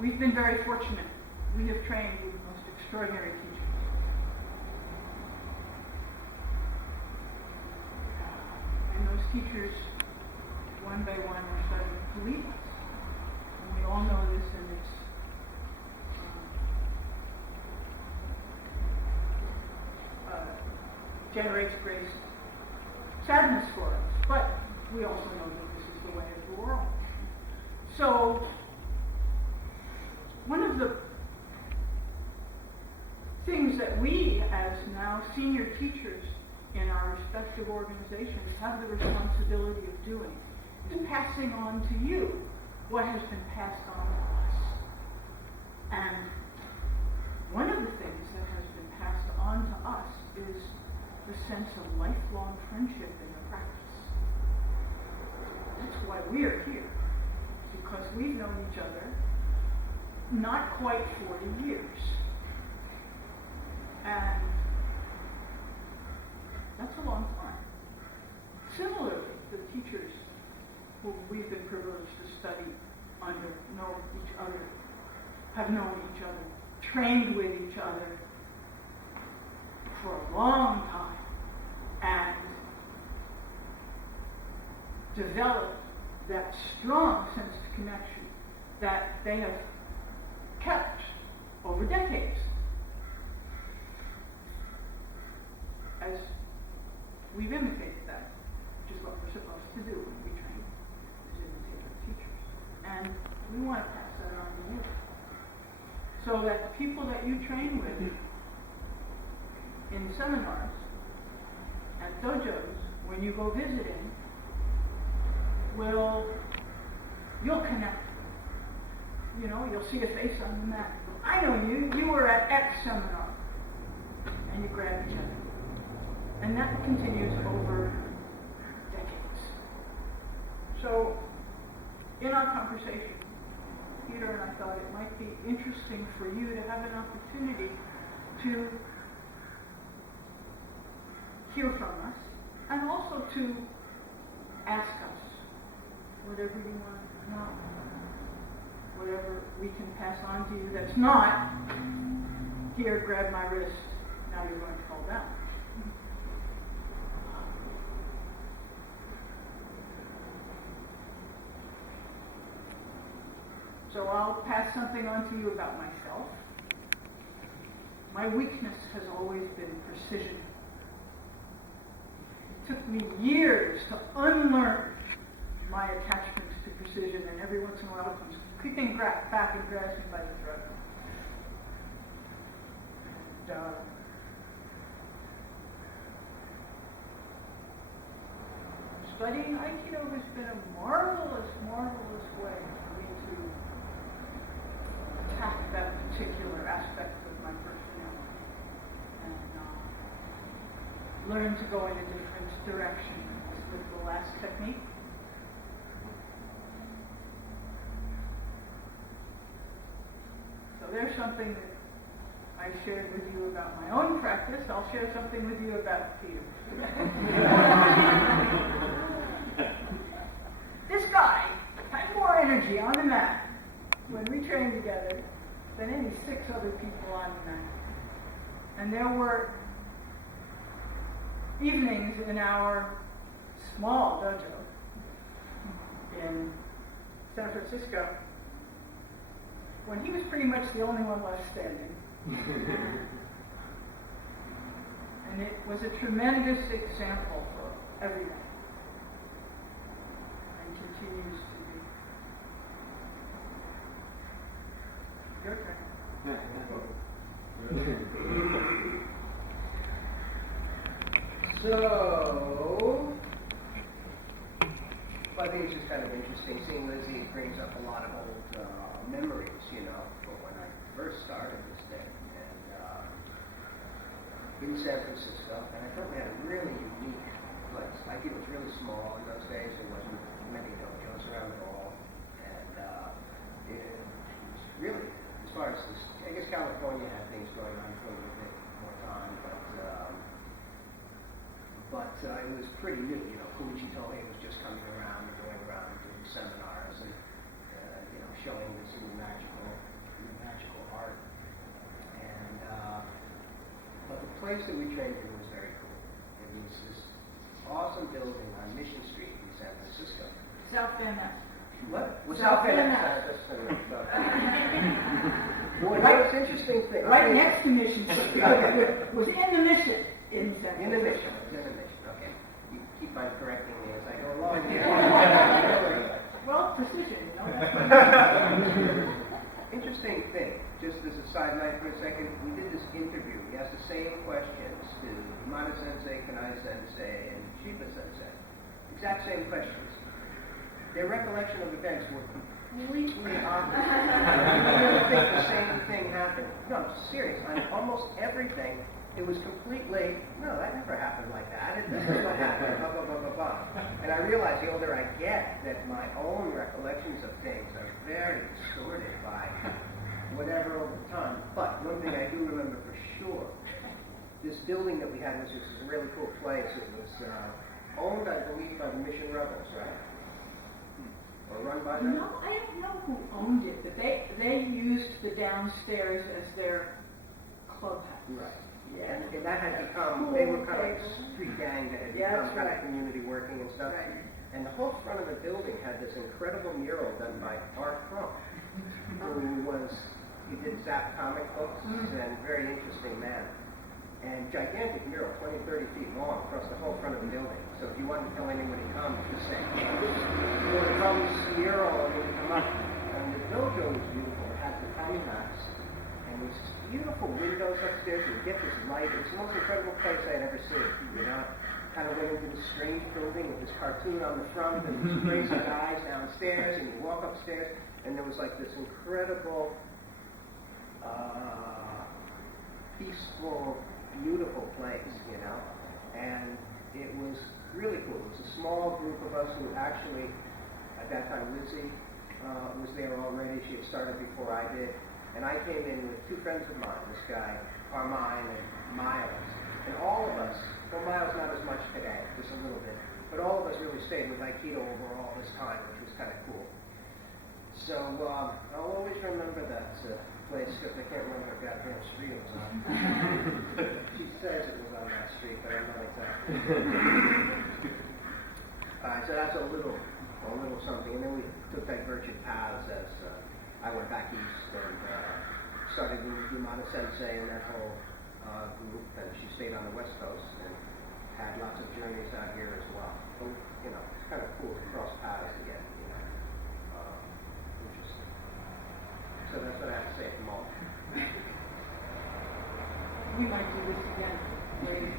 we've been very fortunate. We have trained with the most extraordinary teachers. And those teachers, one by one, are starting to leave us. And we all know this, and it's generates great sadness for us. But we also know that this is the way of the world. So, one of the things that we, as now senior teachers in our respective organizations, have the responsibility of doing is passing on to you what has been passed on to us. And one of the things that has been passed on to us is the sense of lifelong friendship in the practice. That's why we are here, because we've known each other not quite 40 years. And that's a long time. Similarly, the teachers who we've been privileged to study under know each other, have known each other, trained with each other for a long time, and developed that strong sense of connection that they have kept over decades. As we've imitated that, which is what we're supposed to do when we train, is imitate our teachers. And we want to pass that on to you. So that the people that you train with in seminars, at dojos, when you go visiting, you'll connect. You'll see a face on the mat. I know you were at X seminar, and you grab each other. And that continues over decades. So, in our conversation, Peter and I thought it might be interesting for you to have an opportunity to hear from us, and also to ask us whatever you want to know, whatever we can pass on to you that's not, here, grab my wrist, now you're going to fall down. So I'll pass something on to you about myself. My weakness has always been precision. It took me years to unlearn my attachment to precision, and every once in a while it comes creeping back and grabs me by the throat. And, studying Aikido has been a marvelous, marvelous way for me to attack that particular aspect of my personality and learn to go in a different direction with the last technique. So there's something that I shared with you about my own practice. I'll share something with you about Peter. This guy had more energy on the mat when we trained together than any 6 other people on the mat. And there were evenings in our small dojo in San Francisco when he was pretty much the only one left standing. And it was a tremendous example for everyone, and continues to be. Your turn. So, I think it's just kind of interesting seeing Lizzie. It brings up a lot of old memories, for when I first started this thing. In San Francisco, and I thought we had a really unique place. It was really small in those days. There wasn't many dojos around at all, and it was really, as far as this, I guess California had things going on for a little bit more time, but it was pretty new. Koichi Tohei was just coming around and going around and doing seminars, and showing this new magical art. And but the place that we trained in was very cool. It was this awesome building on Mission Street in San Francisco. South Van Ness. What? Was South Van Van Ness? Ness. Well, it's interesting thing. Right next to Mission Street. Was in the Mission. In San Francisco. In the Mission. Okay. You keep on correcting me as I go along. Well, precision, you know. Interesting thing, just as a sideline for a second, we did this interview. We asked the same questions to Imada Sensei, Kanai Sensei, and Shiba Sensei. Exact same questions. Their recollection of events were completely opposite. You didn't think the same thing happened. No, serious. On almost everything, it was completely, no, that never happened like that. This is what happened, blah, blah, blah, blah, blah. And I realized the older I get that my own recollections of things are very distorted by whatever over time. But one thing I do remember for sure, this building that we had was just a really cool place. It was owned, I believe, by the Mission Rebels, right? Or run by them? No, I don't know who owned it, but they used the downstairs as their clubhouse. Right. Yeah. And that had become, they were kind of like a street gang that had become kind of community working and stuff. Right. And the whole front of the building had this incredible mural done by Art Crump, he did Zap comic books and very interesting man. And gigantic mural, 20, 30 feet long across the whole front of the building. So if you wanted to tell anyone to come, just say, you want to come this mural, and they would come up. And the dojo was beautiful. It had the kami mats. And there was beautiful windows upstairs. You would get this light. It was the most incredible place I had ever seen. You know, kind of went into this strange building with this cartoon on the front and these crazy guys downstairs. And you walk upstairs, and there was like this incredible, peaceful, beautiful place, you know. And it was really cool. It was a small group of us who actually, at that time, Lizzie was there already. She had started before I did. And I came in with two friends of mine, this guy, Carmine and Miles. And all of us, well, Miles not as much today, just a little bit, but all of us really stayed with Aikido over all this time, which was kind of cool. So I'll always remember that place, because I can't remember what goddamn street it was on. She says it was on that street, but I'm not exactly. So that's a little something. And then we took divergent paths as I went back east and started with Yamada Sensei and that whole group, and she stayed on the West Coast and had lots of journeys out here as well. So, you know, it's kind of cool to cross paths again, you know. Interesting. So that's what I have to say at the moment. We might do this again later.